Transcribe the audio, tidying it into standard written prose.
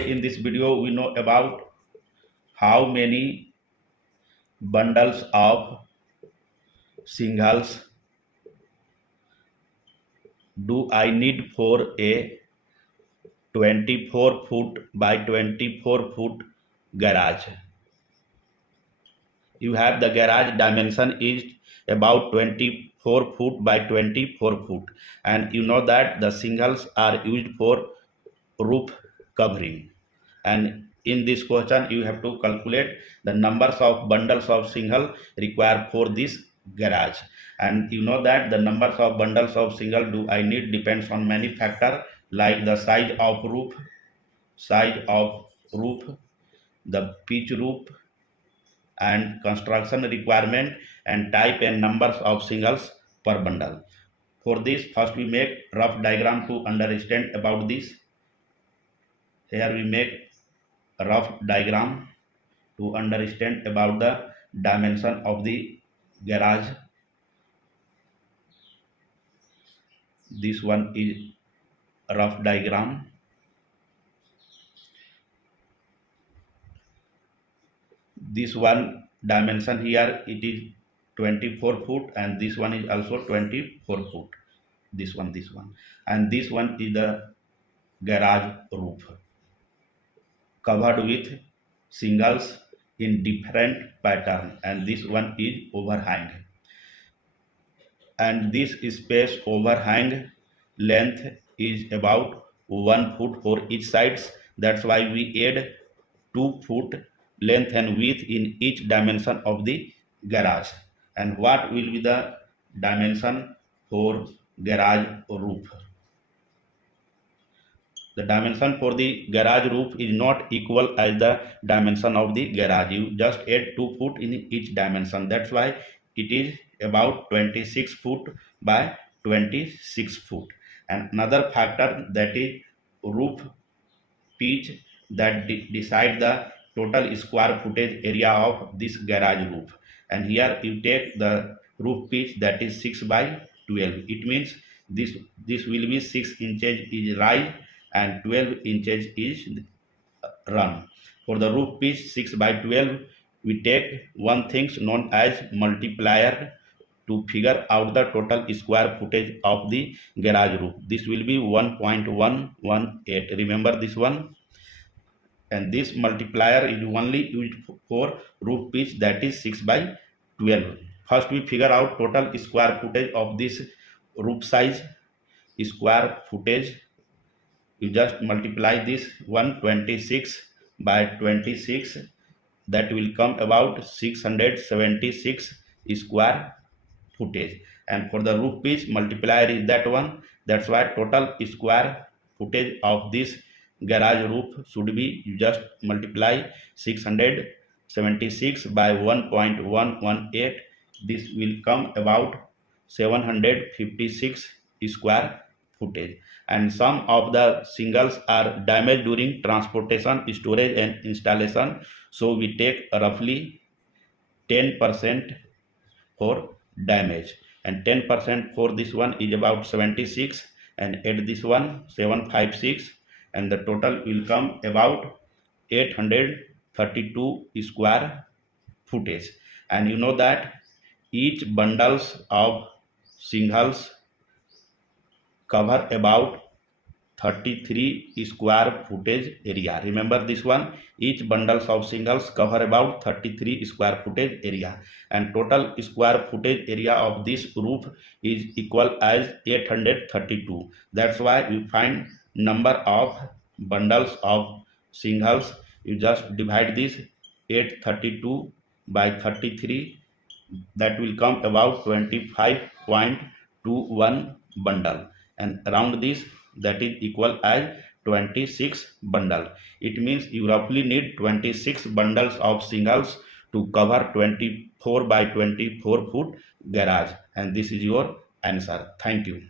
Today in this video we know about how many bundles of shingles do I need for a 24-foot by 24-foot garage. You have the garage dimension is about 24 foot by 24 foot, and you know that the shingles are used for roof covering. And in this question you have to calculate the numbers of bundles of shingle required for this garage. And you know that the numbers of bundles of shingle do I need depends on many factors like the size of roof, the pitch roof, and construction requirement, and type and numbers of shingles per bundle. For this, first we make rough diagram to understand about this. Here we make a rough diagram to understand about the dimension of the garage. This one is a rough diagram. This one dimension here it is 24 foot, and this one is also 24 foot. This one, and this one is the garage roof covered with shingles in different pattern, and this one is overhang, and this space overhang length is about 1 foot for each sides. That's why we add 2 foot length and width in each dimension of the garage. And what will be the dimension for garage roof? The dimension for the garage roof is not equal as the dimension of the garage. You just add 2 foot in each dimension. That's why it is about 26 foot by 26 foot. And another factor, that is roof pitch, that decide the total square footage area of this garage roof. And here you take the roof pitch, that is 6 by 12. It means this will be 6 inches is rise and 12 inches is run. For the roof pitch 6 by 12, we take one thing known as multiplier to figure out the total square footage of the garage roof. This will be 1.118. Remember this one. And this multiplier is only used for roof pitch, that is 6 by 12. First we figure out total square footage of this roof size. Square footage, you just multiply this 126 by 26, that will come about 676 square footage. And for the roof pitch, multiplier is that one. That's why total square footage of this garage roof should be, you just multiply 676 by 1.118. This will come about 756 square footage. And some of the shingles are damaged during transportation, storage and installation, so we take roughly 10% for damage, and 10% for this one is about 76, and add this one 756, and the total will come about 832 square footage. And you know that each bundles of shingles cover about 33 square footage area. Remember this one, each bundles of shingles cover about 33 square footage area, and total square footage area of this roof is equal as 832. That's why we find number of bundles of shingles. You just divide this 832 by 33, that will come about 25.21 bundle, and around this, that is equal as 26 bundle. It means you roughly need 26 bundles of shingles to cover 24 by 24 foot garage, and this is your answer. Thank you.